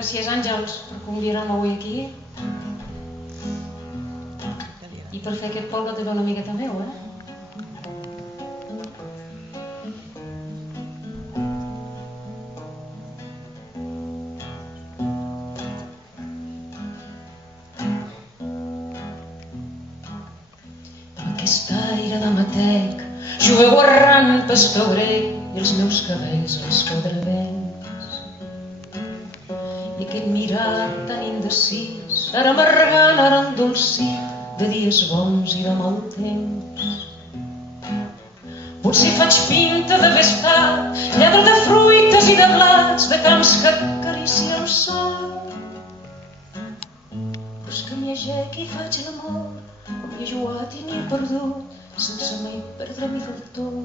Gràcies, Àngels, per convidar-me avui aquí. I per fer aquest polka també una miqueta meu, Aquest aire de matec, jueu errant pastorec i els meus cabells els quadradents. I aquest mirar tan indecis, ara amargant, ara endolcit, de dies bons i de mal temps. Potser faig pinta de vespa, lladre de fruites i de blats, de camps que acaricia el sol. Però és que m'hi agec i faig l'amor, m'hi he jugat i n'hi he perdut, sense mai perdre-m'hi del tot.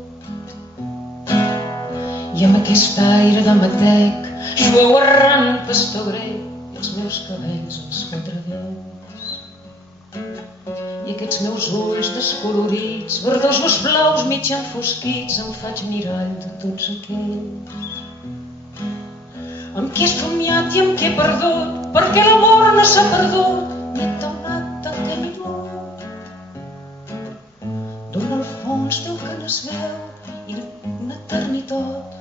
I amb aquest aire de matec, jueu errant pastorec, i els meus cabells els quadradents. I aquests meus ulls descolorits, verdosos blaus mig enfosquits, em faig mirall de tots aquells. Amb qui he somiat i amb qui he perdut, perquè l'amor no s'ha perdut, m'he taunat el que he minut. D'on al fons veu que no es veu, i una eternitat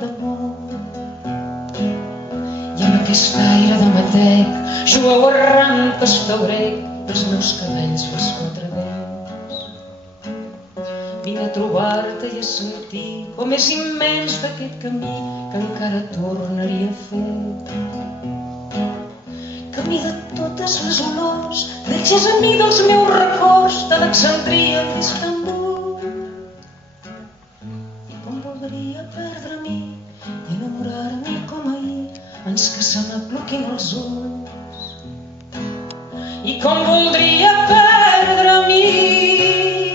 d'amor. I amb aquest aire de matec, jueu errant pastorec, els meus cabells els quadradents. Vinc a trobar-te i a sentir com és immens d'aquest camí que encara tornaria a fer. Camí de totes les olors, deixes a mi dels meus records d'Alexandria i d'Istanbul. I com voldria perdre-m'hi i enamorar-m'hi com ahir, abans que se m'aploquin els ulls. I com voldria perdre-m'hi i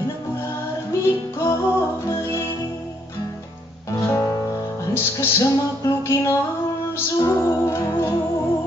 enamorar-m'hi com ahir, abans que se m'aploquin els ulls.